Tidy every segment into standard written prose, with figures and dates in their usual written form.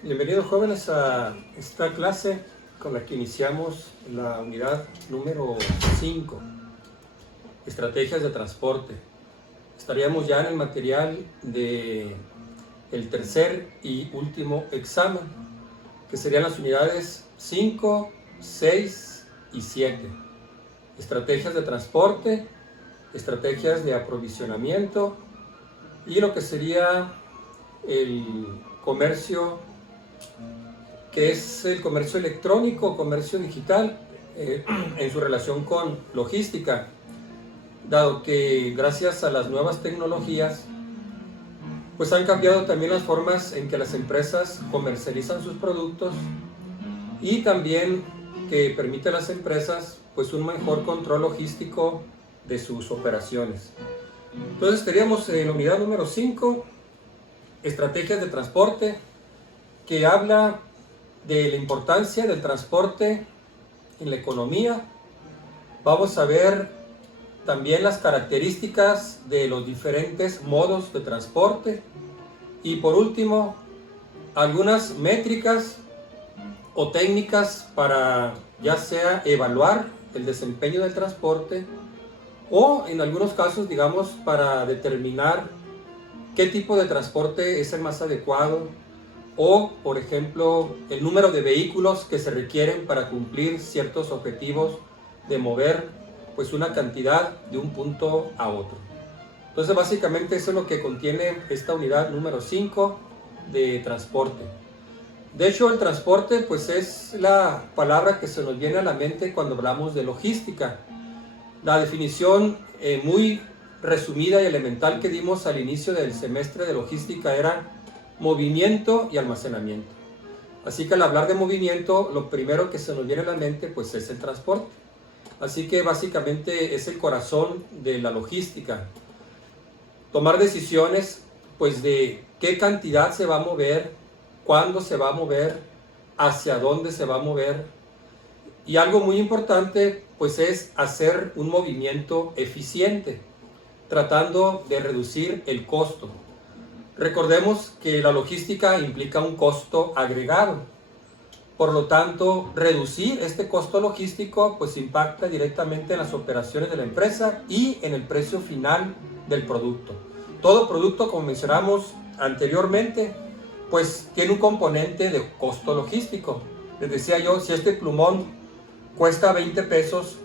Bienvenidos jóvenes a esta clase con la que iniciamos la unidad número 5, estrategias de transporte. Estaríamos ya en el material de el tercer y último examen, que serían las unidades 5, 6 y 7. Estrategias de transporte, estrategias de aprovisionamiento y lo que sería el comercio, que es el comercio electrónico, comercio digital, en su relación con logística, dado que gracias a las nuevas tecnologías, pues han cambiado también las formas en que las empresas comercializan sus productos y también que permite a las empresas pues un mejor control logístico de sus operaciones. Entonces teníamos en la unidad número 5, estrategias de transporte, que habla de la importancia del transporte en la economía. Vamos a ver también las características de los diferentes modos de transporte y por último algunas métricas o técnicas para ya sea evaluar el desempeño del transporte o en algunos casos, digamos, para determinar qué tipo de transporte es el más adecuado, o por ejemplo el número de vehículos que se requieren para cumplir ciertos objetivos de mover pues una cantidad de un punto a otro. Entonces básicamente eso es lo que contiene esta unidad número 5 de transporte. De hecho el transporte pues es la palabra que se nos viene a la mente cuando hablamos de logística. La definición muy resumida y elemental que dimos al inicio del semestre de logística era movimiento y almacenamiento. Así que al hablar de movimiento, lo primero que se nos viene a la mente pues es el transporte. Así que básicamente es el corazón de la logística. Tomar decisiones pues de qué cantidad se va a mover, cuándo se va a mover, hacia dónde se va a mover. Y algo muy importante pues es hacer un movimiento eficiente, tratando de reducir el costo. Recordemos que la logística implica un costo agregado. Por lo tanto, reducir este costo logístico pues impacta directamente en las operaciones de la empresa y en el precio final del producto. Todo producto, como mencionamos anteriormente, pues tiene un componente de costo logístico. Les decía yo, si este plumón cuesta 20 pesos,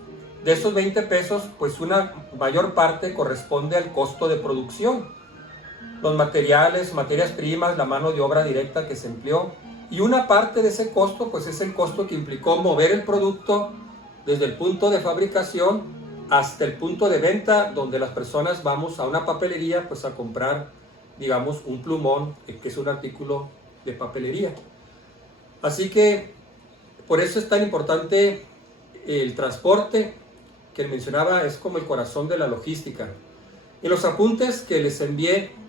de esos 20 pesos, pues una mayor parte corresponde al costo de producción. Los materiales, materias primas, la mano de obra directa que se empleó, y una parte de ese costo pues es el costo que implicó mover el producto desde el punto de fabricación hasta el punto de venta, donde las personas vamos a una papelería pues a comprar, digamos, un plumón, que es un artículo de papelería. Así que por eso es tan importante el transporte, que mencionaba, es como el corazón de la logística. En los apuntes que les envié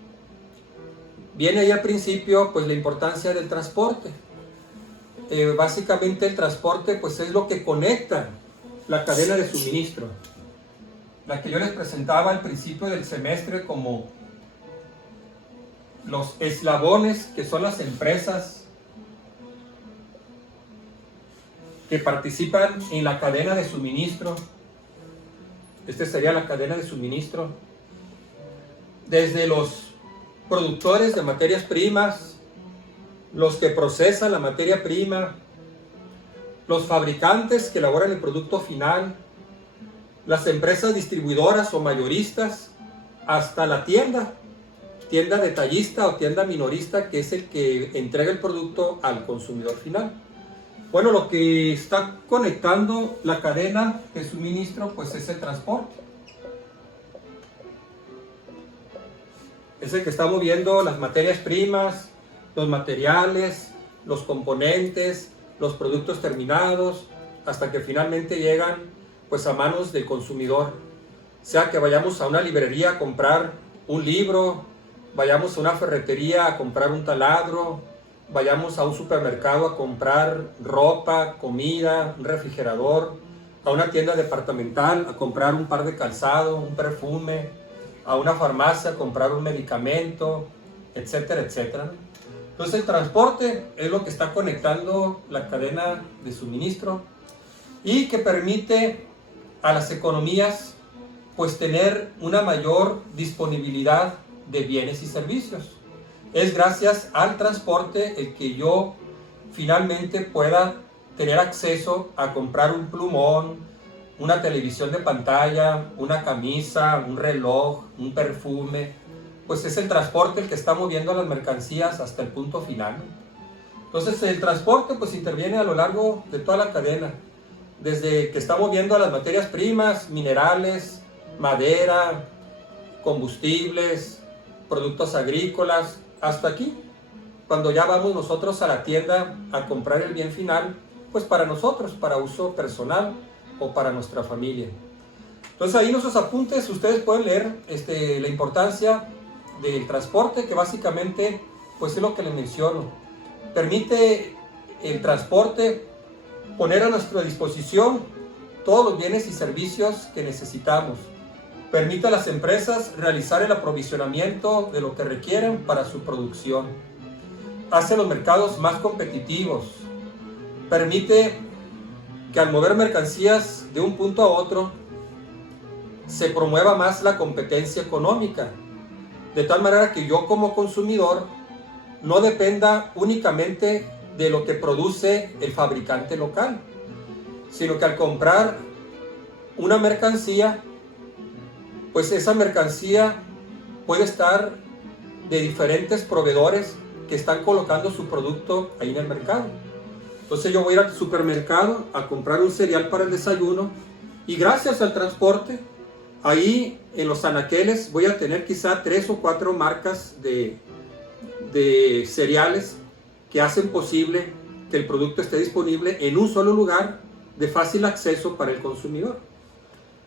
viene ahí al principio pues la importancia del transporte. Básicamente el transporte pues es lo que conecta la cadena de suministro, la que yo les presentaba al principio del semestre como los eslabones, que son las empresas que participan en la cadena de suministro. Esta sería la cadena de suministro, desde los productores de materias primas, los que procesan la materia prima, los fabricantes que elaboran el producto final, las empresas distribuidoras o mayoristas, hasta la tienda detallista o tienda minorista, que es el que entrega el producto al consumidor final. Bueno, lo que está conectando la cadena de suministro pues es el transporte. Es el que está moviendo las materias primas, los materiales, los componentes, los productos terminados, hasta que finalmente llegan pues a manos del consumidor. Sea que vayamos a una librería a comprar un libro, vayamos a una ferretería a comprar un taladro, vayamos a un supermercado a comprar ropa, comida, un refrigerador, a una tienda departamental a comprar un par de calzado, un perfume, a una farmacia a comprar un medicamento, etcétera, etcétera. Entonces el transporte es lo que está conectando la cadena de suministro y que permite a las economías pues tener una mayor disponibilidad de bienes y servicios. Es gracias al transporte el que yo finalmente pueda tener acceso a comprar un plumón, una televisión de pantalla, una camisa, un reloj, un perfume. Pues es el transporte el que está moviendo las mercancías hasta el punto final. Entonces el transporte pues interviene a lo largo de toda la cadena, desde que está moviendo las materias primas, minerales, madera, combustibles, productos agrícolas, hasta aquí, cuando ya vamos nosotros a la tienda a comprar el bien final, pues para nosotros, para uso personal o para nuestra familia. Entonces ahí nuestros apuntes, ustedes pueden leer la importancia del transporte, que básicamente pues es lo que les menciono. Permite el transporte poner a nuestra disposición todos los bienes y servicios que necesitamos. Permite a las empresas realizar el aprovisionamiento de lo que requieren para su producción. Hace los mercados más competitivos. Permite que al mover mercancías de un punto a otro se promueva más la competencia económica, de tal manera que yo como consumidor no dependa únicamente de lo que produce el fabricante local, sino que al comprar una mercancía, pues esa mercancía puede estar de diferentes proveedores que están colocando su producto ahí en el mercado. Entonces yo voy a ir al supermercado a comprar un cereal para el desayuno y gracias al transporte, ahí en los anaqueles voy a tener quizá 3 o 4 marcas de cereales que hacen posible que el producto esté disponible en un solo lugar de fácil acceso para el consumidor.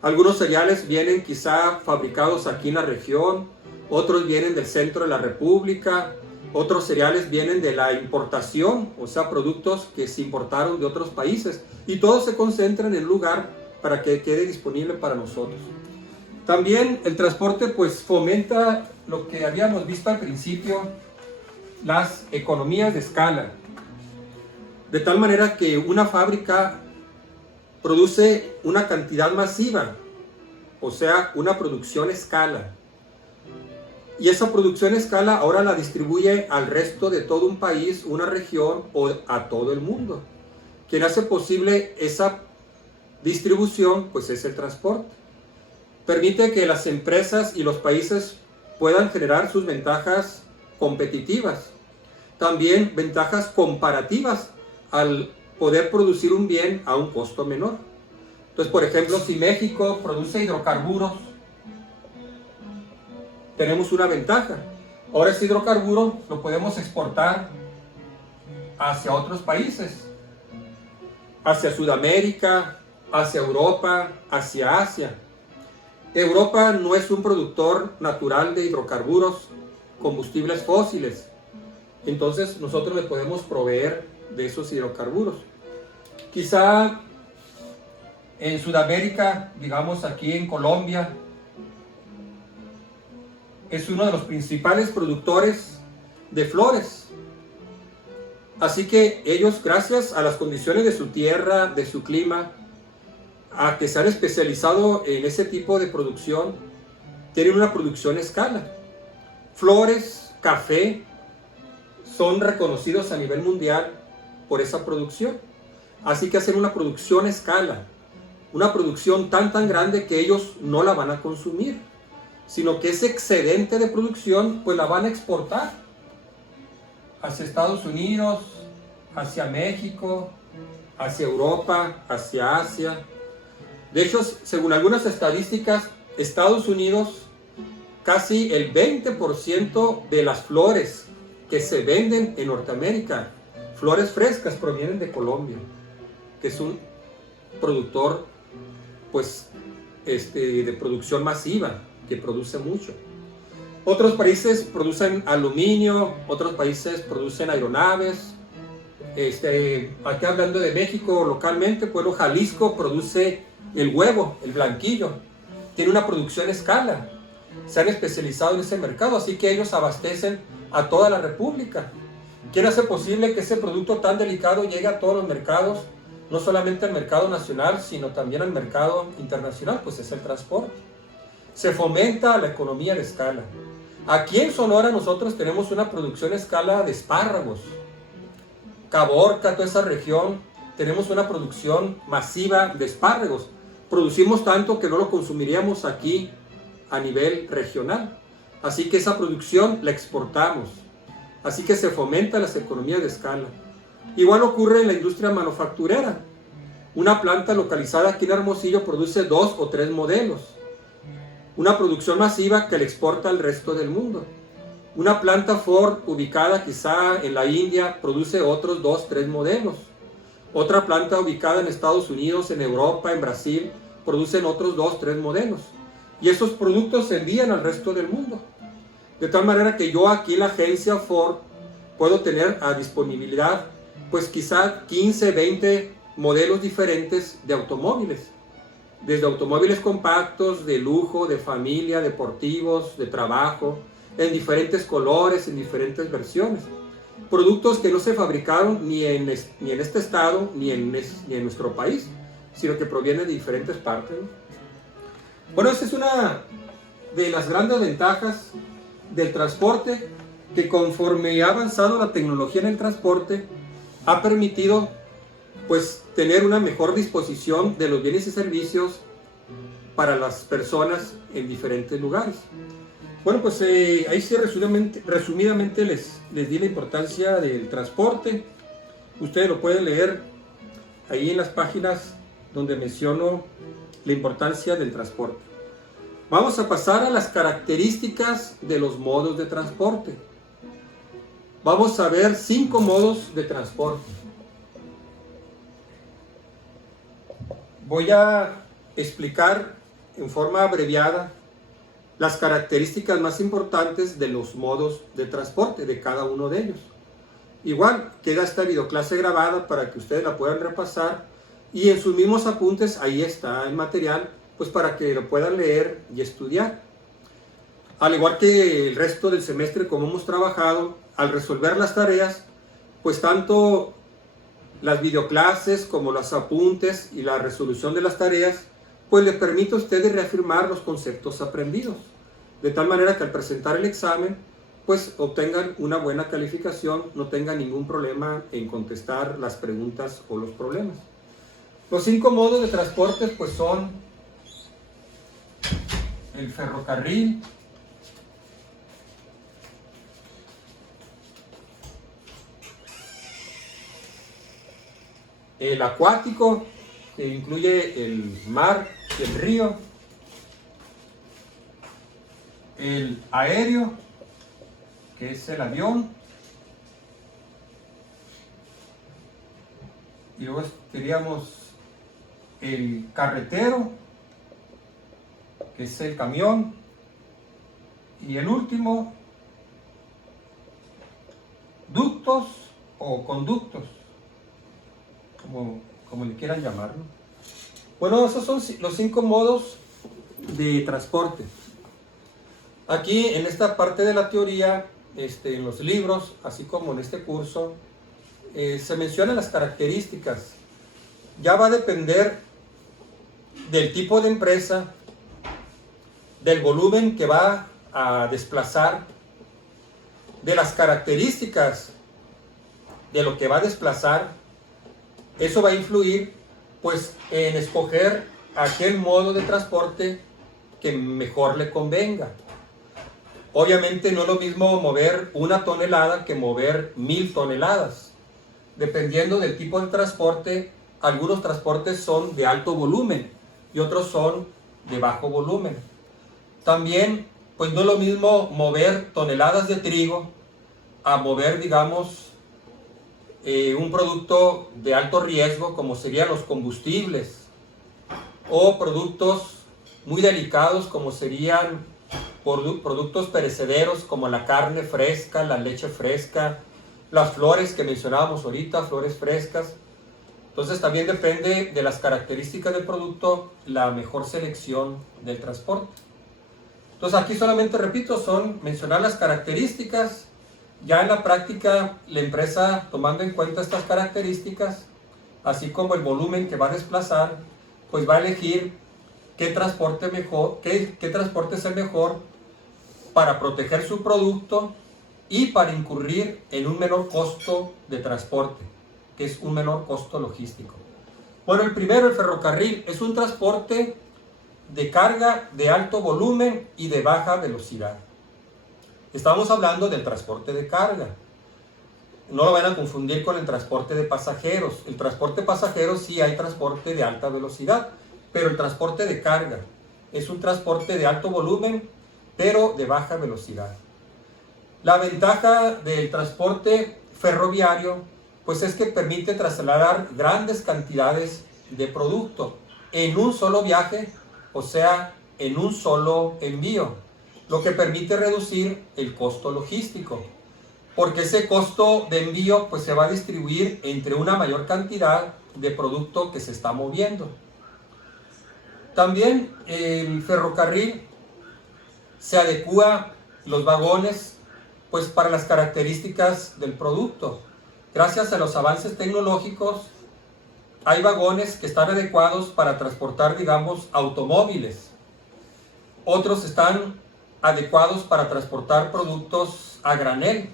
Algunos cereales vienen quizá fabricados aquí en la región, otros vienen del centro de la República, otros cereales vienen de la importación, o sea, productos que se importaron de otros países, y todos se concentran en un lugar para que quede disponible para nosotros. También el transporte pues fomenta lo que habíamos visto al principio, las economías de escala, de tal manera que una fábrica produce una cantidad masiva, o sea, una producción a escala. Y esa producción a escala ahora la distribuye al resto de todo un país, una región o a todo el mundo. Quien hace posible esa distribución, pues es el transporte. Permite que las empresas y los países puedan generar sus ventajas competitivas. También ventajas comparativas al poder producir un bien a un costo menor. Entonces, por ejemplo, si México produce hidrocarburos, tenemos una ventaja. Ahora ese hidrocarburo lo podemos exportar hacia otros países, hacia Sudamérica, hacia Europa, hacia Asia. Europa no es un productor natural de hidrocarburos, combustibles fósiles. Entonces nosotros le podemos proveer de esos hidrocarburos. Quizá en Sudamérica, digamos aquí en Colombia, es uno de los principales productores de flores. Así que ellos, gracias a las condiciones de su tierra, de su clima, a que se han especializado en ese tipo de producción, tienen una producción a escala. Flores, café, son reconocidos a nivel mundial por esa producción. Así que hacen una producción a escala, una producción tan grande que ellos no la van a consumir, sino que ese excedente de producción pues la van a exportar hacia Estados Unidos, hacia México, hacia Europa, hacia Asia. De hecho, según algunas estadísticas, Estados Unidos, casi el 20% de las flores que se venden en Norteamérica, flores frescas, provienen de Colombia, que es un productor pues de producción masiva, que produce mucho. Otros países producen aluminio, otros países producen aeronaves. Aquí hablando de México localmente, Pueblo Jalisco produce el huevo, el blanquillo. Tiene una producción a escala. Se han especializado en ese mercado, así que ellos abastecen a toda la República. ¿Quién hace posible que ese producto tan delicado llegue a todos los mercados? No solamente al mercado nacional, sino también al mercado internacional, pues es el transporte. Se fomenta la economía de escala. Aquí en Sonora nosotros tenemos una producción a escala de espárragos. Caborca, toda esa región, tenemos una producción masiva de espárragos. Producimos tanto que no lo consumiríamos aquí a nivel regional. Así que esa producción la exportamos. Así que se fomenta las economías de escala. Igual ocurre en la industria manufacturera. Una planta localizada aquí en Hermosillo produce 2 o 3 modelos. Una producción masiva que le exporta al resto del mundo. Una planta Ford ubicada quizá en la India produce otros 2 o 3 modelos. Otra planta ubicada en Estados Unidos, en Europa, en Brasil, producen otros 2 o 3 modelos. Y esos productos se envían al resto del mundo. De tal manera que yo aquí en la agencia Ford puedo tener a disponibilidad pues quizá 15, 20 modelos diferentes de automóviles. Desde automóviles compactos, de lujo, de familia, deportivos, de trabajo, en diferentes colores, en diferentes versiones. Productos que no se fabricaron ni en este estado, ni en nuestro país, sino que provienen de diferentes partes, ¿no? Bueno, esa es una de las grandes ventajas del transporte, que conforme ha avanzado la tecnología en el transporte, ha permitido pues tener una mejor disposición de los bienes y servicios para las personas en diferentes lugares. Bueno, pues ahí sí resumidamente les di la importancia del transporte. Ustedes lo pueden leer ahí en las páginas donde menciono la importancia del transporte. Vamos a pasar a las características de los modos de transporte. Vamos a ver 5 modos de transporte. Voy a explicar en forma abreviada las características más importantes de los modos de transporte, de cada uno de ellos. Igual, queda esta videoclase grabada para que ustedes la puedan repasar, y en sus mismos apuntes ahí está el material, pues para que lo puedan leer y estudiar. Al igual que el resto del semestre, como hemos trabajado, al resolver las tareas, pues tanto las videoclases como los apuntes y la resolución de las tareas, pues les permite a ustedes reafirmar los conceptos aprendidos, de tal manera que al presentar el examen, pues obtengan una buena calificación, no tengan ningún problema en contestar las preguntas o los problemas. Los 5 modos de transporte pues son el ferrocarril, el acuático, que incluye el mar y el río, el aéreo, que es el avión, y luego tendríamos el carretero, que es el camión, y el último, ductos o conductos, como le quieran llamarlo. Bueno, esos son los 5 modos de transporte. Aquí en esta parte de la teoría, en los libros, así como en este curso, se mencionan las características. Ya va a depender del tipo de empresa, del volumen que va a desplazar, de las características de lo que va a desplazar. Eso va a influir pues en escoger aquel modo de transporte que mejor le convenga. Obviamente no es lo mismo mover 1 tonelada que mover 1000 toneladas. Dependiendo del tipo de transporte, algunos transportes son de alto volumen y otros son de bajo volumen. También, pues no es lo mismo mover toneladas de trigo a mover, digamos, un producto de alto riesgo como serían los combustibles, o productos muy delicados como serían productos perecederos como la carne fresca, la leche fresca, las flores que mencionábamos ahorita, flores frescas. Entonces también depende de las características del producto la mejor selección del transporte. Entonces aquí solamente repito, son mencionar las características Ya en la práctica, la empresa, tomando en cuenta estas características, así como el volumen que va a desplazar, pues va a elegir qué transporte es el mejor para proteger su producto y para incurrir en un menor costo de transporte, que es un menor costo logístico. Bueno, el primero, el ferrocarril, es un transporte de carga de alto volumen y de baja velocidad. Estamos hablando del transporte de carga. No lo van a confundir con el transporte de pasajeros. El transporte de pasajeros sí hay transporte de alta velocidad, pero el transporte de carga es un transporte de alto volumen, pero de baja velocidad. La ventaja del transporte ferroviario, pues es que permite trasladar grandes cantidades de producto en un solo viaje, o sea, en un solo envío, lo que permite reducir el costo logístico, porque ese costo de envío pues se va a distribuir entre una mayor cantidad de producto que se está moviendo. También el ferrocarril se adecúa los vagones pues para las características del producto. Gracias a los avances tecnológicos hay vagones que están adecuados para transportar, digamos, automóviles. Otros están adecuados para transportar productos a granel,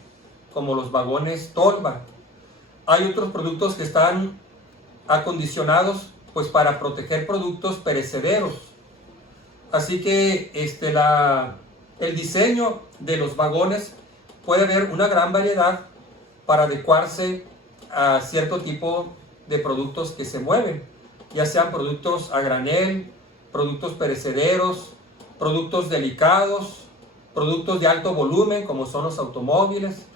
como los vagones Tolva. Hay otros productos que están acondicionados pues para proteger productos perecederos. Así que el diseño de los vagones puede haber una gran variedad para adecuarse a cierto tipo de productos que se mueven, ya sean productos a granel, productos perecederos, productos delicados, productos de alto volumen como son los automóviles.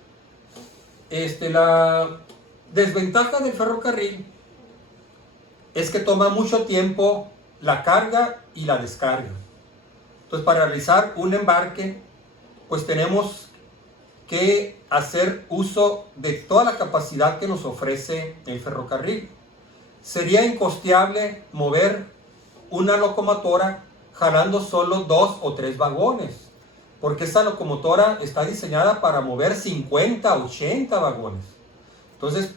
La desventaja del ferrocarril es que toma mucho tiempo la carga y la descarga. Entonces, para realizar un embarque, pues tenemos que hacer uso de toda la capacidad que nos ofrece el ferrocarril. Sería incosteable mover una locomotora jalando solo 2 o 3 vagones, porque esa locomotora está diseñada para mover 50, 80 vagones. Entonces,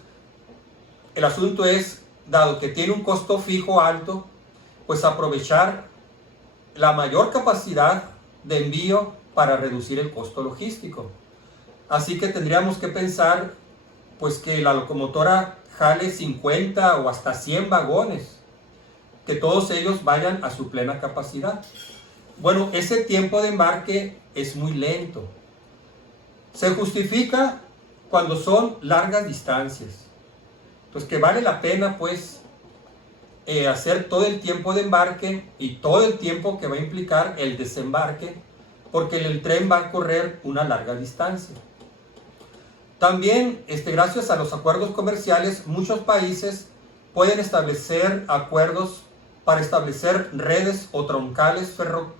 el asunto es, dado que tiene un costo fijo alto, pues aprovechar la mayor capacidad de envío para reducir el costo logístico. Así que tendríamos que pensar pues que la locomotora jale 50 o hasta 100 vagones, que todos ellos vayan a su plena capacidad. Bueno, ese tiempo de embarque es muy lento. Se justifica cuando son largas distancias. Pues que vale la pena pues hacer todo el tiempo de embarque y todo el tiempo que va a implicar el desembarque, porque el tren va a correr una larga distancia. También, gracias a los acuerdos comerciales, muchos países pueden establecer acuerdos para establecer redes o troncales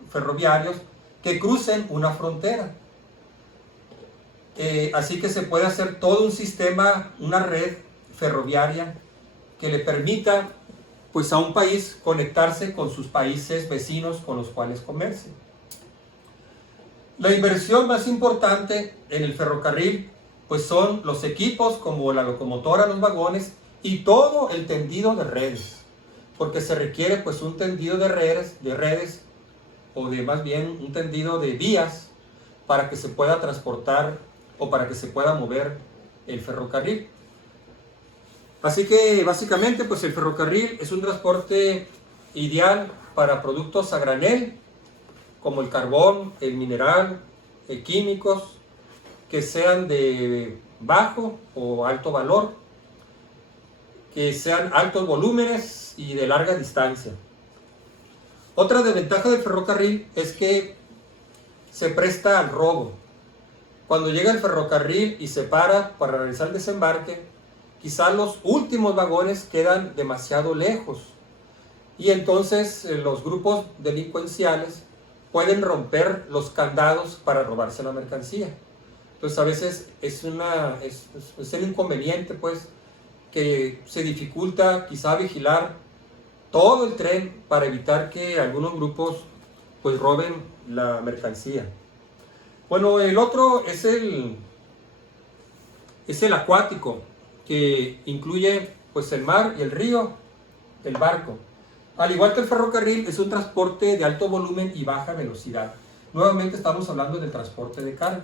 ferroviarios que crucen una frontera. Así que se puede hacer todo un sistema, una red ferroviaria que le permita pues a un país conectarse con sus países vecinos con los cuales comercie. La inversión más importante en el ferrocarril pues son los equipos como la locomotora, los vagones y todo el tendido de redes, porque se requiere pues un tendido de redes o de más bien un tendido de vías para que se pueda transportar o para que se pueda mover el ferrocarril. Así que básicamente pues el ferrocarril es un transporte ideal para productos a granel, como el carbón, el mineral, químicos, que sean de bajo o alto valor, que sean altos volúmenes y de larga distancia. Otra desventaja del ferrocarril es que se presta al robo. Cuando llega el ferrocarril y se para realizar el desembarque, quizá los últimos vagones quedan demasiado lejos y entonces los grupos delincuenciales pueden romper los candados para robarse la mercancía. Entonces a veces es el inconveniente pues que se dificulta quizá vigilar todo el tren para evitar que algunos grupos pues roben la mercancía. Bueno, el otro es el es el acuático, que incluye pues el mar y el río, el barco. Al igual que el ferrocarril, es un transporte de alto volumen y baja velocidad. Nuevamente estamos hablando del transporte de carga.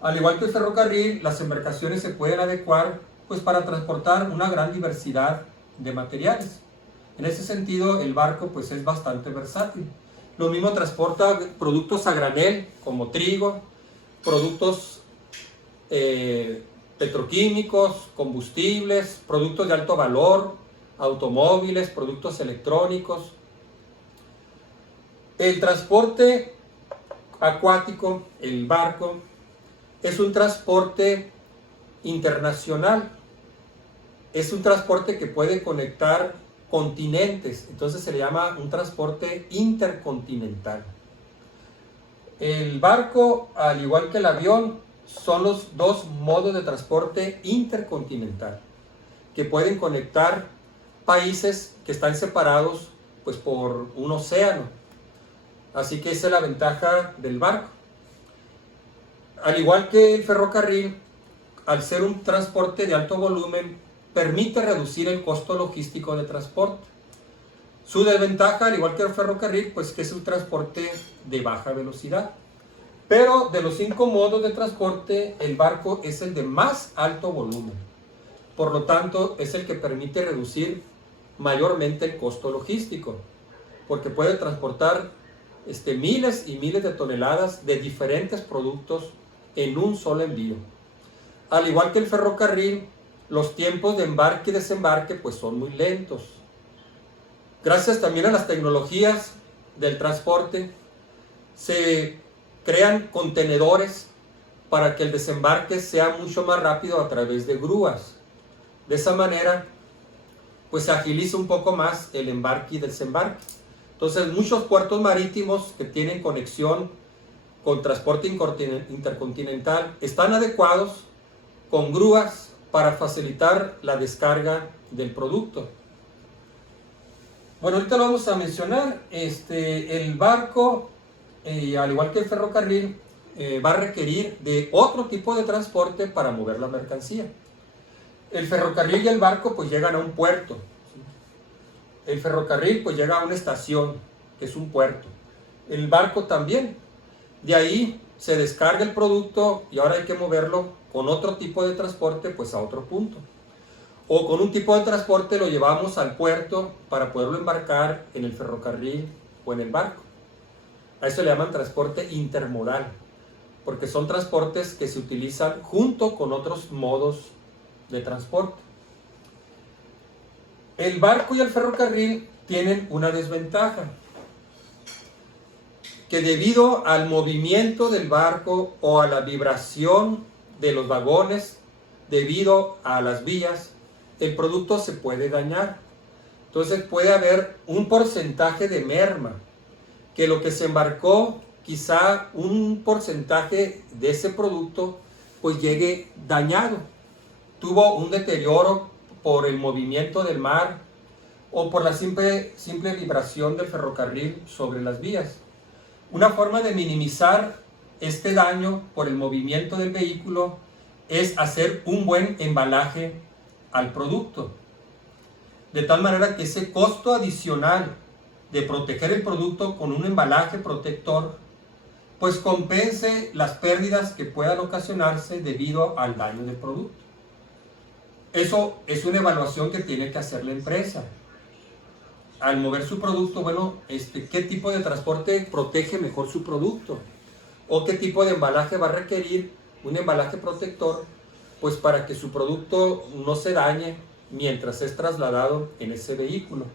Al igual que el ferrocarril, las embarcaciones se pueden adecuar pues para transportar una gran diversidad de materiales. En ese sentido, el barco pues es bastante versátil. Lo mismo transporta productos a granel, como trigo, productos petroquímicos, combustibles, productos de alto valor, automóviles, productos electrónicos. El transporte acuático, el barco, es un transporte internacional. Es un transporte que puede conectar continentes, entonces se le llama un transporte intercontinental. El barco, al igual que el avión, son los dos modos de transporte intercontinental que pueden conectar países que están separados pues por un océano. Así que esa es la ventaja del barco. Al igual que el ferrocarril, al ser un transporte de alto volumen, permite reducir el costo logístico de transporte. Su desventaja, al igual que el ferrocarril, pues que es un transporte de baja velocidad. Pero de los 5 modos de transporte, el barco es el de más alto volumen. Por lo tanto, es el que permite reducir mayormente el costo logístico, porque puede transportar miles y miles de toneladas de diferentes productos en un solo envío. Al igual que el ferrocarril, los tiempos de embarque y desembarque pues son muy lentos. Gracias también a las tecnologías del transporte, se crean contenedores para que el desembarque sea mucho más rápido a través de grúas. De esa manera, pues se agiliza un poco más el embarque y desembarque. Entonces, muchos puertos marítimos que tienen conexión con transporte intercontinental están adecuados con grúas para facilitar la descarga del producto. Bueno, ahorita lo vamos a mencionar. El barco, al igual que el ferrocarril, va a requerir de otro tipo de transporte para mover la mercancía. El ferrocarril y el barco pues llegan a un puerto. El ferrocarril pues llega a una estación, que es un puerto. El barco también. De ahí se descarga el producto y ahora hay que moverlo con otro tipo de transporte pues a otro punto. O con un tipo de transporte lo llevamos al puerto para poderlo embarcar en el ferrocarril o en el barco. A eso le llaman transporte intermodal, porque son transportes que se utilizan junto con otros modos de transporte. El barco y el ferrocarril tienen una desventaja, que debido al movimiento del barco o a la vibración de los vagones, debido a las vías, el producto se puede dañar. Entonces puede haber un porcentaje de merma, que lo que se embarcó, quizá un porcentaje de ese producto pues llegue dañado. Tuvo un deterioro por el movimiento del mar o por la simple vibración del ferrocarril sobre las vías. Una forma de minimizar este daño por el movimiento del vehículo es hacer un buen embalaje al producto, de tal manera que ese costo adicional de proteger el producto con un embalaje protector pues compense las pérdidas que puedan ocasionarse debido al daño del producto. Eso es una evaluación que tiene que hacer la empresa. Al mover su producto, bueno, ¿qué tipo de transporte protege mejor su producto? ¿O qué tipo de embalaje va a requerir un embalaje protector pues para que su producto no se dañe mientras es trasladado en ese vehículo?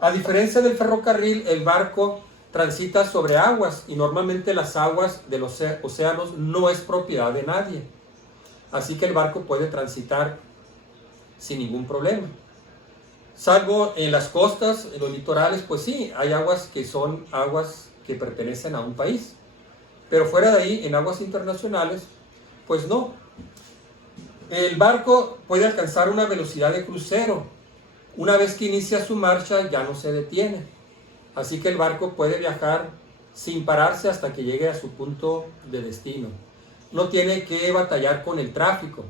A diferencia del ferrocarril, el barco transita sobre aguas y normalmente las aguas de los océanos no es propiedad de nadie. Así que el barco puede transitar sin ningún problema. Salvo en las costas, en los litorales, pues sí, hay aguas que son aguas que pertenecen a un país. Pero fuera de ahí, en aguas internacionales, pues no. El barco puede alcanzar una velocidad de crucero. Una vez que inicia su marcha, ya no se detiene. Así que el barco puede viajar sin pararse hasta que llegue a su punto de destino. no tiene que batallar con el tráfico.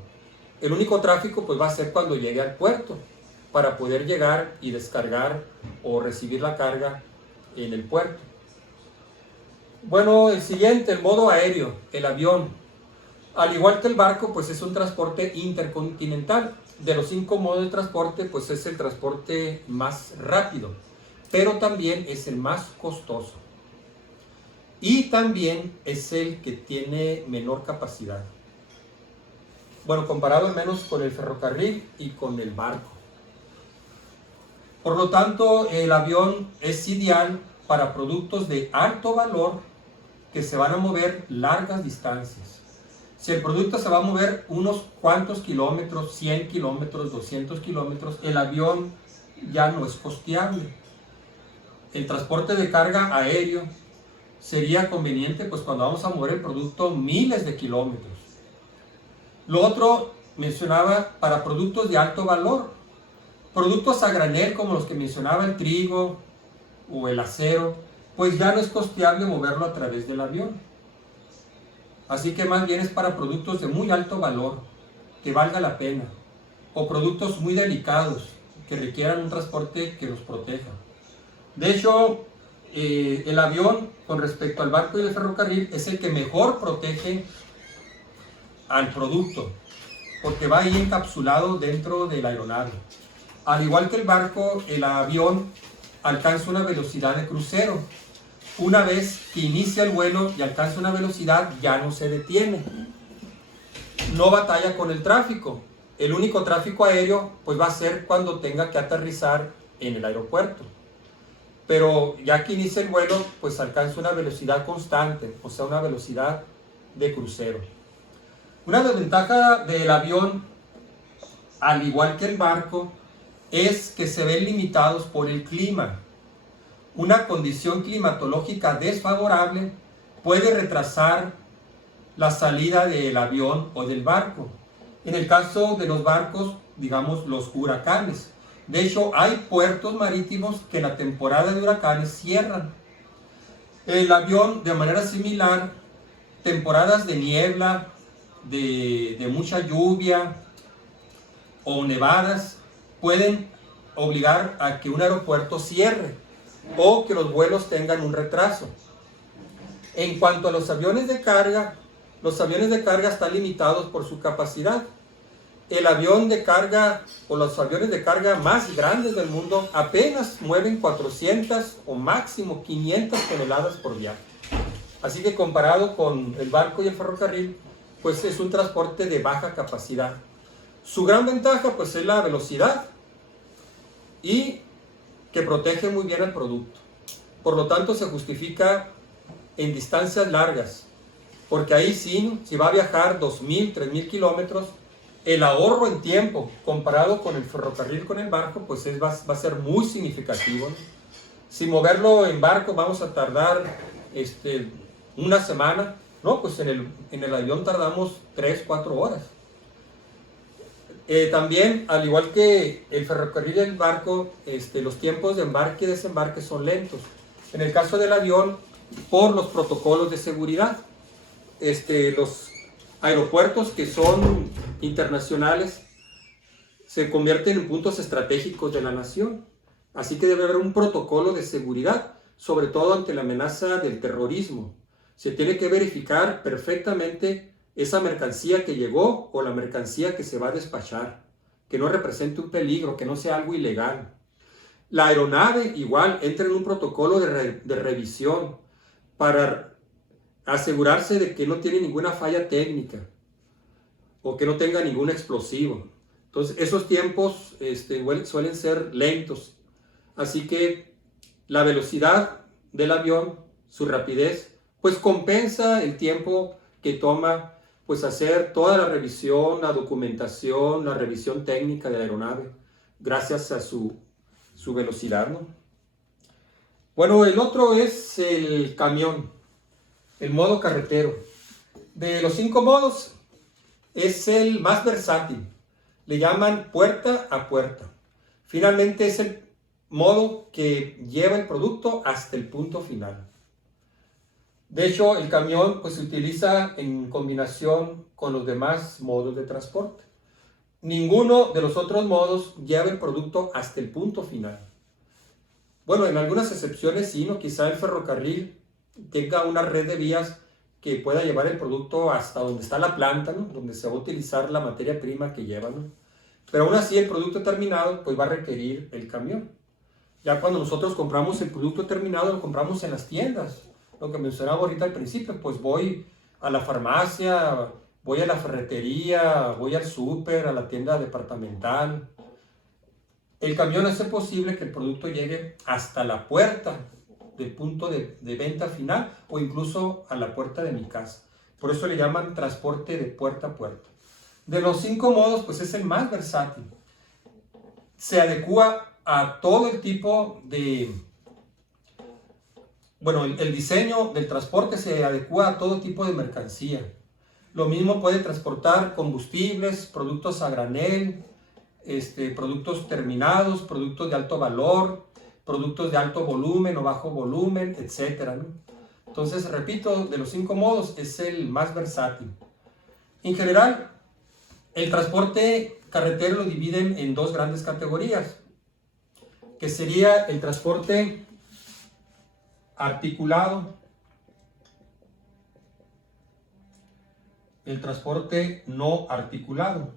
El único tráfico pues va a ser cuando llegue al puerto, para poder llegar y descargar o recibir la carga en el puerto. Bueno, el siguiente, el modo aéreo, el avión. Al igual que el barco, pues es un transporte intercontinental. De los 5 modos de transporte, pues es el transporte más rápido, pero también es el más costoso. Y también es el que tiene menor capacidad. Bueno, comparado al menos con el ferrocarril y con el barco. Por lo tanto, el avión es ideal para productos de alto valor que se van a mover largas distancias. Si el producto se va a mover unos cuantos kilómetros, 100 kilómetros, 200 kilómetros, el avión ya no es costeable. El transporte de carga aéreo sería conveniente pues cuando vamos a mover el producto miles de kilómetros. Lo otro mencionaba para productos de alto valor. Productos a granel como los que mencionaba, el trigo o el acero, pues ya no es costeable moverlo a través del avión. Así que más bien es para productos de muy alto valor, que valga la pena, o productos muy delicados, que requieran un transporte que los proteja. De hecho, el avión, con respecto al barco y el ferrocarril, es el que mejor protege al producto, porque va ahí encapsulado dentro de la aeronave. Al igual que el barco, el avión alcanza una velocidad de crucero. Una vez que inicia el vuelo y alcanza una velocidad, ya no se detiene. No batalla con el tráfico. El único tráfico aéreo pues va a ser cuando tenga que aterrizar en el aeropuerto. Pero ya que inicia el vuelo, pues alcanza una velocidad constante, o sea, una velocidad de crucero. Una desventaja del avión, al igual que el barco, es que se ven limitados por el clima. Una condición climatológica desfavorable puede retrasar la salida del avión o del barco. En el caso de los barcos, digamos los huracanes. De hecho, hay puertos marítimos que en la temporada de huracanes cierran. El avión, de manera similar, temporadas de niebla, de mucha lluvia o nevadas, pueden obligar a que un aeropuerto cierre o que los vuelos tengan un retraso. En cuanto a los aviones de carga están limitados por su capacidad. El avión de carga o los aviones de carga más grandes del mundo apenas mueven 400 o máximo 500 toneladas por viaje. Así que comparado con el barco y el ferrocarril, pues es un transporte de baja capacidad. Su gran ventaja pues es la velocidad y que protege muy bien el producto. Por lo tanto se justifica en distancias largas, porque ahí sí, si va a viajar 2.000, 3.000 kilómetros, el ahorro en tiempo comparado con el ferrocarril, con el barco, pues va a ser muy significativo, ¿no? Si moverlo en barco vamos a tardar una semana, no, pues en el avión tardamos 3, 4 horas. También, al igual que el ferrocarril y el barco, los tiempos de embarque y desembarque son lentos. En el caso del avión, por los protocolos de seguridad, los aeropuertos que son internacionales se convierten en puntos estratégicos de la nación. Así que debe haber un protocolo de seguridad, sobre todo ante la amenaza del terrorismo. Se tiene que verificar perfectamente esa mercancía que llegó o la mercancía que se va a despachar, que no represente un peligro, que no sea algo ilegal. La aeronave igual entra en un protocolo de revisión para asegurarse de que no tiene ninguna falla técnica o que no tenga ningún explosivo. Entonces esos tiempos suelen ser lentos. Así que la velocidad del avión, su rapidez, pues compensa el tiempo que toma pues hacer toda la revisión, la documentación, la revisión técnica de la aeronave, gracias a su velocidad, ¿no? Bueno, el otro es el camión, el modo carretero. De los 5 modos, es el más versátil. Le llaman puerta a puerta. Finalmente es el modo que lleva el producto hasta el punto final. De hecho, el camión pues, se utiliza en combinación con los demás modos de transporte. Ninguno de los otros modos lleva el producto hasta el punto final. Bueno, en algunas excepciones sí, ¿no? Quizá el ferrocarril tenga una red de vías que pueda llevar el producto hasta donde está la planta, ¿no? Donde se va a utilizar la materia prima que lleva, ¿no? Pero aún así el producto terminado pues va a requerir el camión. Ya cuando nosotros compramos el producto terminado lo compramos en las tiendas. Lo que mencionaba ahorita al principio, pues voy a la farmacia, voy a la ferretería, voy al súper, a la tienda departamental. El camión hace posible que el producto llegue hasta la puerta del punto de venta final o incluso a la puerta de mi casa. Por eso le llaman transporte de puerta a puerta. De los 5 modos, pues es el más versátil. Se adecua a todo el tipo de... Bueno, el diseño del transporte se adecua a todo tipo de mercancía. Lo mismo puede transportar combustibles, productos a granel, productos terminados, productos de alto valor, productos de alto volumen o bajo volumen, etc., ¿no? Entonces, repito, de los 5 modos es el más versátil. En general, el transporte carretero lo dividen en 2 grandes categorías, que sería el transporte articulado, el transporte no articulado.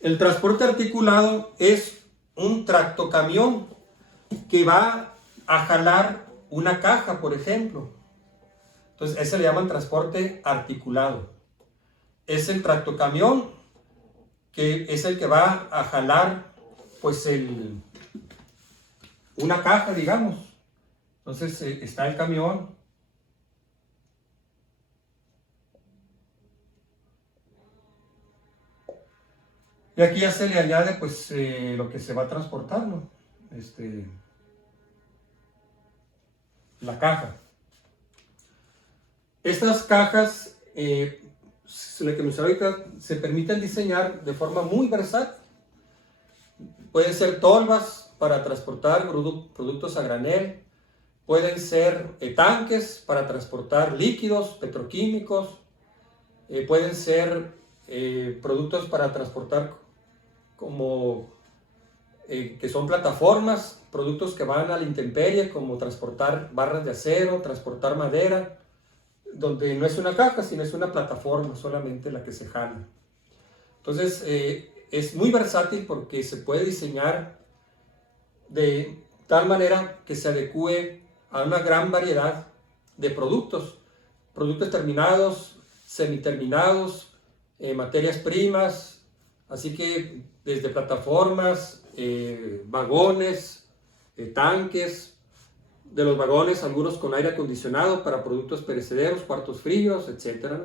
El transporte articulado es un tractocamión que va a jalar una caja, por ejemplo. Entonces, ese le llaman transporte articulado. Es el tractocamión que es el que va a jalar, pues, una caja, digamos. Entonces, está el camión. Y aquí ya se le añade, pues, lo que se va a transportar, ¿no? La caja. Estas cajas, la que nos ahorita, se permiten diseñar de forma muy versátil. Pueden ser tolvas para transportar productos a granel, pueden ser tanques para transportar líquidos petroquímicos, pueden ser productos para transportar como que son plataformas, productos que van a la intemperie, como transportar barras de acero, transportar madera, donde no es una caja, sino es una plataforma solamente la que se jala. Entonces, es muy versátil porque se puede diseñar de tal manera que se adecue a una gran variedad de productos terminados, semiterminados, materias primas, así que desde plataformas, vagones, tanques, de los vagones algunos con aire acondicionado para productos perecederos, cuartos fríos, etc.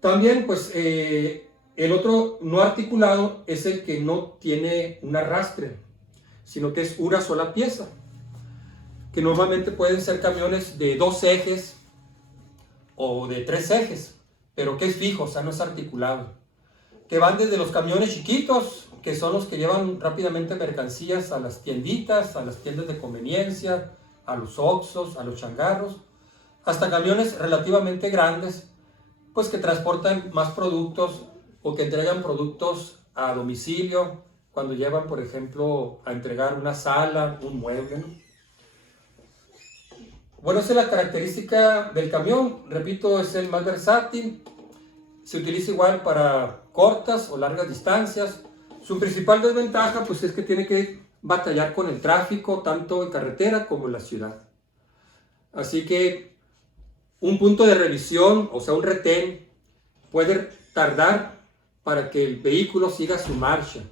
También, pues, el otro no articulado es el que no tiene un arrastre, sino que es una sola pieza, que normalmente pueden ser camiones de 2 ejes o de 3 ejes, pero que es fijo, o sea, no es articulado. Que van desde los camiones chiquitos, que son los que llevan rápidamente mercancías a las tienditas, a las tiendas de conveniencia, a los Oxxos, a los changarros, hasta camiones relativamente grandes, pues que transportan más productos o que entregan productos a domicilio, cuando llevan, por ejemplo, a entregar una sala, un mueble, ¿no? Bueno, esa es la característica del camión. Repito, es el más versátil. Se utiliza igual para cortas o largas distancias. Su principal desventaja, pues, es que tiene que batallar con el tráfico, tanto en carretera como en la ciudad. Así que un punto de revisión, o sea, un retén, puede tardar para que el vehículo siga su marcha.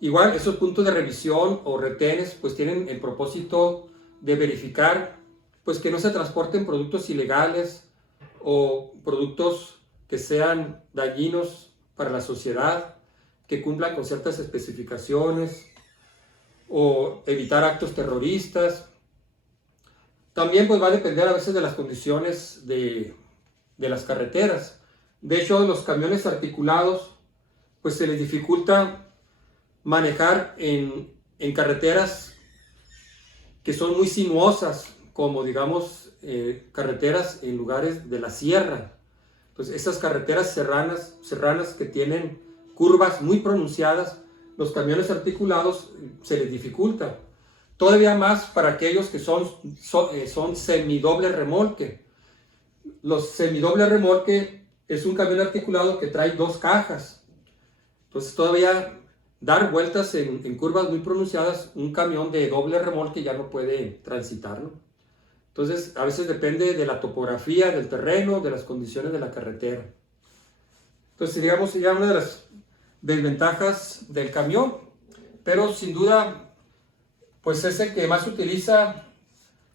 Igual, esos puntos de revisión o retenes, pues, tienen el propósito de verificar, pues, que no se transporten productos ilegales o productos que sean dañinos para la sociedad, que cumplan con ciertas especificaciones, o evitar actos terroristas. También, pues, va a depender a veces de las condiciones de las carreteras. De hecho, los camiones articulados, pues, se les dificulta manejar en carreteras que son muy sinuosas, como digamos carreteras en lugares de la sierra. Entonces esas carreteras serranas que tienen curvas muy pronunciadas, los camiones articulados se les dificulta. Todavía más para aquellos que son semidoble remolque. Los semidoble remolque es un camión articulado que trae 2 cajas. Entonces todavía dar vueltas en curvas muy pronunciadas, un camión de doble remolque ya no puede transitar, ¿no? Entonces a veces depende de la topografía del terreno, de las condiciones de la carretera. Entonces digamos ya una de las desventajas del camión, pero sin duda pues es el que más se utiliza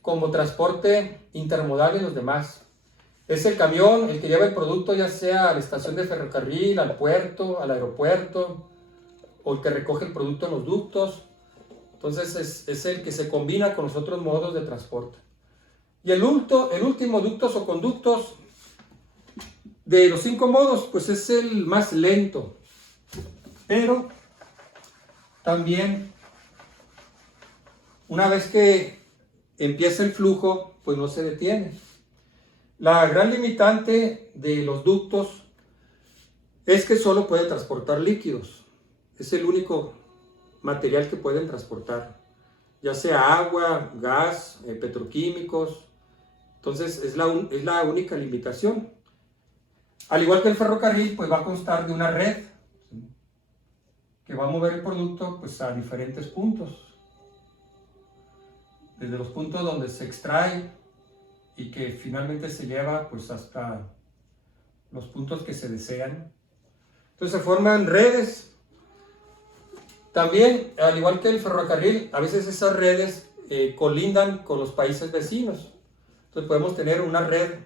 como transporte intermodal en los demás. Es el camión el que lleva el producto ya sea a la estación de ferrocarril, al puerto, al aeropuerto, o el que recoge el producto en los ductos. Entonces es el que se combina con los otros modos de transporte. Y el último, ductos o conductos, de los 5 modos, pues es el más lento. Pero también, una vez que empieza el flujo, pues no se detiene. La gran limitante de los ductos es que solo pueden transportar líquidos. Es el único material que pueden transportar, ya sea agua, gas, petroquímicos. Entonces es la única limitación. Al igual que el ferrocarril, pues va a constar de una red, ¿sí?, que va a mover el producto pues a diferentes puntos. Desde los puntos donde se extrae y que finalmente se lleva pues hasta los puntos que se desean. Entonces se forman redes. También, al igual que el ferrocarril, a veces esas redes colindan con los países vecinos. Entonces podemos tener una red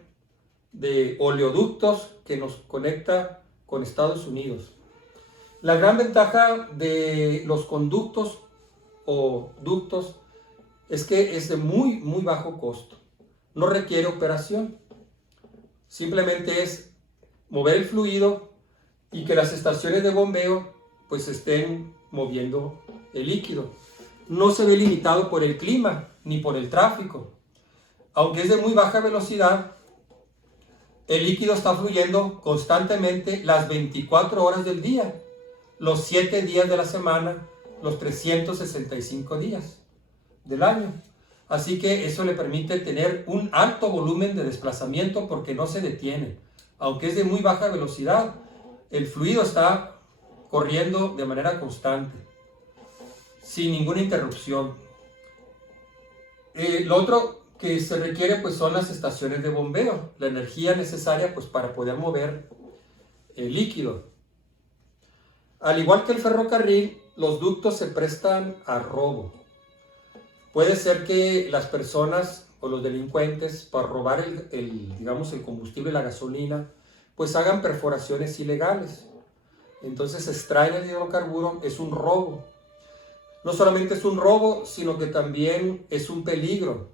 de oleoductos que nos conecta con Estados Unidos. La gran ventaja de los conductos o ductos es que es de muy, muy bajo costo. No requiere operación. Simplemente es mover el fluido y que las estaciones de bombeo pues estén moviendo el líquido. No se ve limitado por el clima ni por el tráfico. Aunque es de muy baja velocidad, el líquido está fluyendo constantemente las 24 horas del día, los 7 días de la semana, los 365 días del año. Así que eso le permite tener un alto volumen de desplazamiento porque no se detiene. Aunque es de muy baja velocidad, el fluido está corriendo de manera constante, sin ninguna interrupción. Lo otro que se requiere pues son las estaciones de bombeo, la energía necesaria pues para poder mover el líquido. Al igual que el ferrocarril, los ductos se prestan a robo. Puede ser que las personas o los delincuentes, para robar digamos, el combustible, la gasolina, pues hagan perforaciones ilegales. Entonces extraen el hidrocarburo, es un robo. No solamente es un robo, sino que también es un peligro,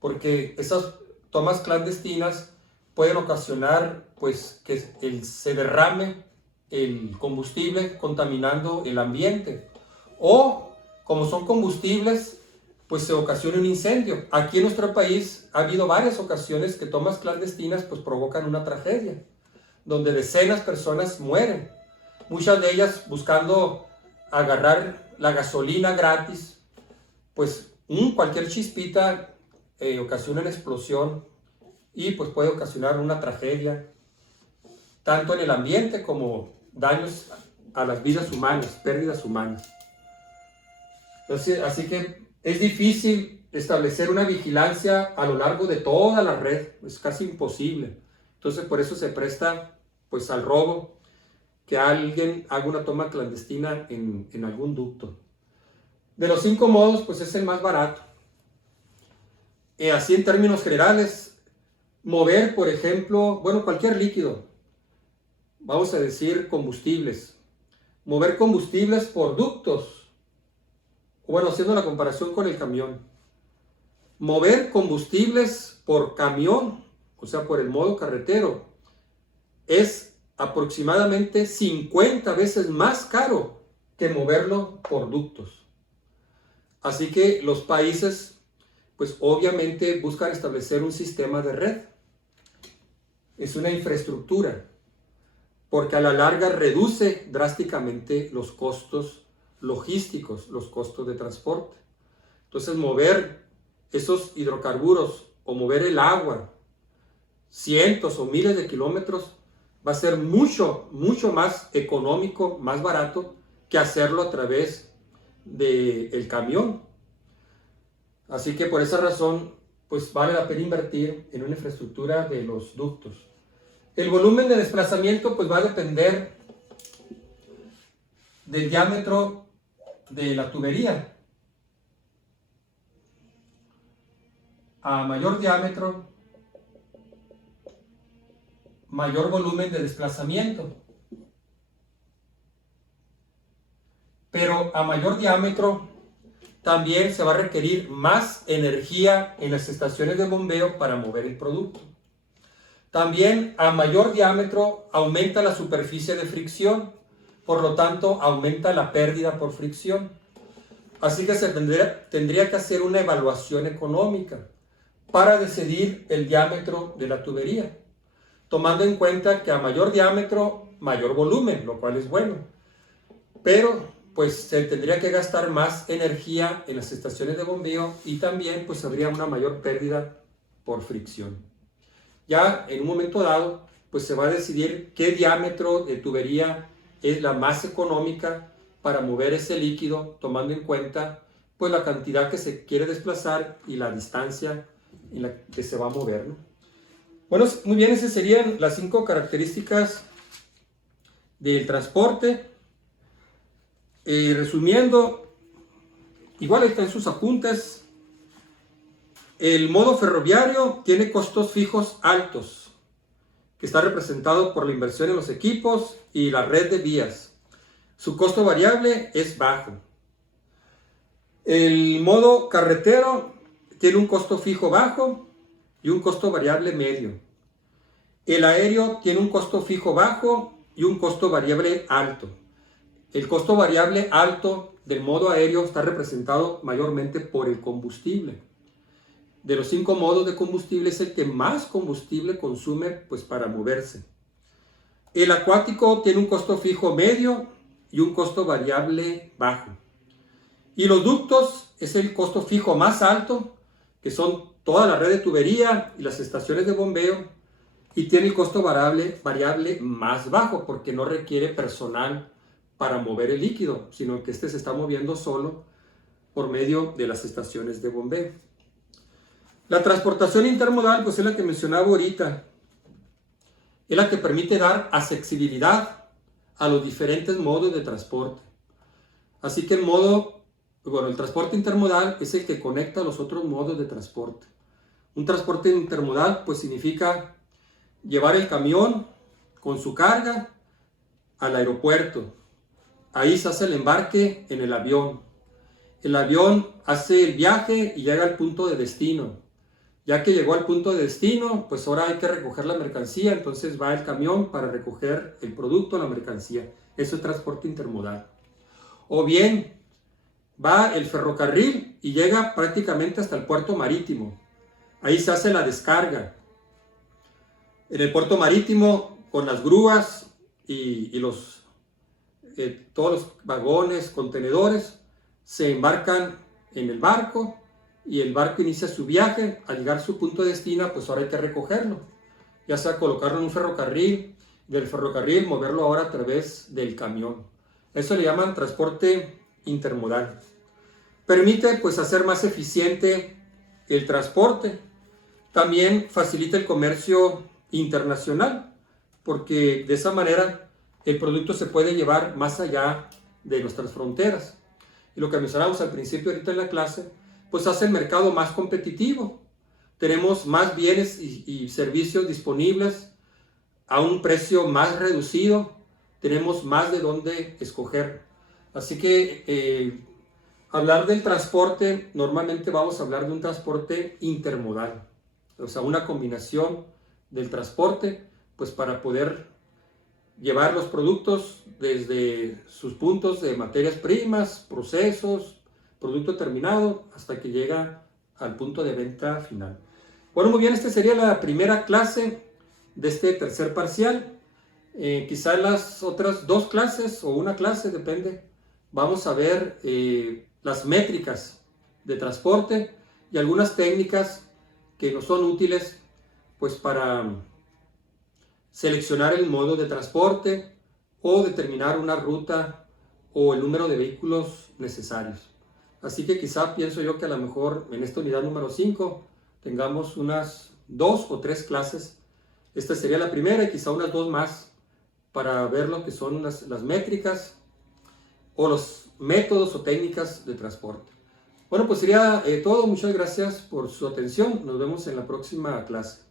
porque esas tomas clandestinas pueden ocasionar pues que se derrame el combustible contaminando el ambiente, o como son combustibles pues se ocasiona un incendio. Aquí en nuestro país ha habido varias ocasiones que tomas clandestinas pues provocan una tragedia, donde decenas de personas mueren, muchas de ellas buscando agarrar la gasolina gratis, pues cualquier chispita ocasiona una explosión y pues puede ocasionar una tragedia, tanto en el ambiente como daños a las vidas humanas, pérdidas humanas. Entonces, así que es difícil establecer una vigilancia a lo largo de toda la red, es casi imposible. Entonces por eso se presta pues al robo, que alguien haga una toma clandestina en algún ducto. De los 5 modos pues es el más barato. Así en términos generales, mover por ejemplo, bueno, cualquier líquido, vamos a decir combustibles, mover combustibles por ductos. Bueno, haciendo la comparación con el camión, mover combustibles por camión, o sea, por el modo carretero, es aproximadamente 50 veces más caro que moverlo por ductos. Así que los países pues obviamente buscan establecer un sistema de red. Es una infraestructura, porque a la larga reduce drásticamente los costos logísticos, los costos de transporte. Entonces, mover esos hidrocarburos o mover el agua cientos o miles de kilómetros va a ser mucho más económico, más barato que hacerlo a través del camión. Así que por esa razón, pues vale la pena invertir en una infraestructura de los ductos. El volumen de desplazamiento pues va a depender del diámetro de la tubería. A mayor diámetro, mayor volumen de desplazamiento. Pero a mayor diámetro también se va a requerir más energía en las estaciones de bombeo para mover el producto. También a mayor diámetro aumenta la superficie de fricción, por lo tanto aumenta la pérdida por fricción. Así que se tendría que hacer una evaluación económica para decidir el diámetro de la tubería, tomando en cuenta que a mayor diámetro, mayor volumen, lo cual es bueno. Pero pues se tendría que gastar más energía en las estaciones de bombeo y también pues habría una mayor pérdida por fricción. Ya en un momento dado, pues se va a decidir qué diámetro de tubería es la más económica para mover ese líquido, tomando en cuenta pues la cantidad que se quiere desplazar y la distancia en la que se va a mover, ¿no? Bueno, muy bien, esas serían las 5 características del transporte. Resumiendo, igual ahí están sus apuntes. El modo ferroviario tiene costos fijos altos, que está representado por la inversión en los equipos y la red de vías. Su costo variable es bajo. El modo carretero tiene un costo fijo bajo y un costo variable medio. El aéreo tiene un costo fijo bajo y un costo variable alto. El costo variable alto del modo aéreo está representado mayormente por el combustible. De los 5 modos de combustible es el que más combustible consume pues, para moverse. El acuático tiene un costo fijo medio y un costo variable bajo. Y los ductos es el costo fijo más alto, que son toda la red de tubería y las estaciones de bombeo, y tiene el costo variable más bajo porque no requiere personal para mover el líquido, sino que este se está moviendo solo por medio de las estaciones de bombeo. La transportación intermodal, pues es la que mencionaba ahorita, es la que permite dar accesibilidad a los diferentes modos de transporte. Así que el transporte intermodal es el que conecta a los otros modos de transporte. Un transporte intermodal, pues significa llevar el camión con su carga al aeropuerto. Ahí se hace el embarque en el avión. El avión hace el viaje y llega al punto de destino. Ya que llegó al punto de destino, pues ahora hay que recoger la mercancía, entonces va el camión para recoger el producto, la mercancía. Eso es transporte intermodal. O bien, va el ferrocarril y llega prácticamente hasta el puerto marítimo. Ahí se hace la descarga. En el puerto marítimo, con las grúas y todos los vagones, contenedores, se embarcan en el barco y el barco inicia su viaje. Al llegar a su punto de destino, pues ahora hay que recogerlo, ya sea colocarlo en un ferrocarril, del ferrocarril moverlo ahora a través del camión. Eso le llaman transporte intermodal. Permite pues hacer más eficiente el transporte. También facilita el comercio internacional, porque de esa manera el producto se puede llevar más allá de nuestras fronteras. Y lo que mencionamos al principio ahorita en la clase, pues hace el mercado más competitivo. Tenemos más bienes y servicios disponibles a un precio más reducido. Tenemos más de dónde escoger. Así que hablar del transporte, normalmente vamos a hablar de un transporte intermodal. O sea, una combinación del transporte, pues para poder llevar los productos desde sus puntos de materias primas, procesos, producto terminado, hasta que llega al punto de venta final. Bueno, muy bien, esta sería la primera clase de este tercer parcial. Quizá en las otras 2 clases o una clase, depende, vamos a ver las métricas de transporte y algunas técnicas que nos son útiles pues para seleccionar el modo de transporte o determinar una ruta o el número de vehículos necesarios. Así que quizá pienso yo que a lo mejor en esta unidad número 5 tengamos unas 2 o 3 clases. Esta sería la primera y quizá unas 2 más para ver lo que son las métricas o los métodos o técnicas de transporte. Bueno, pues sería todo. Muchas gracias por su atención. Nos vemos en la próxima clase.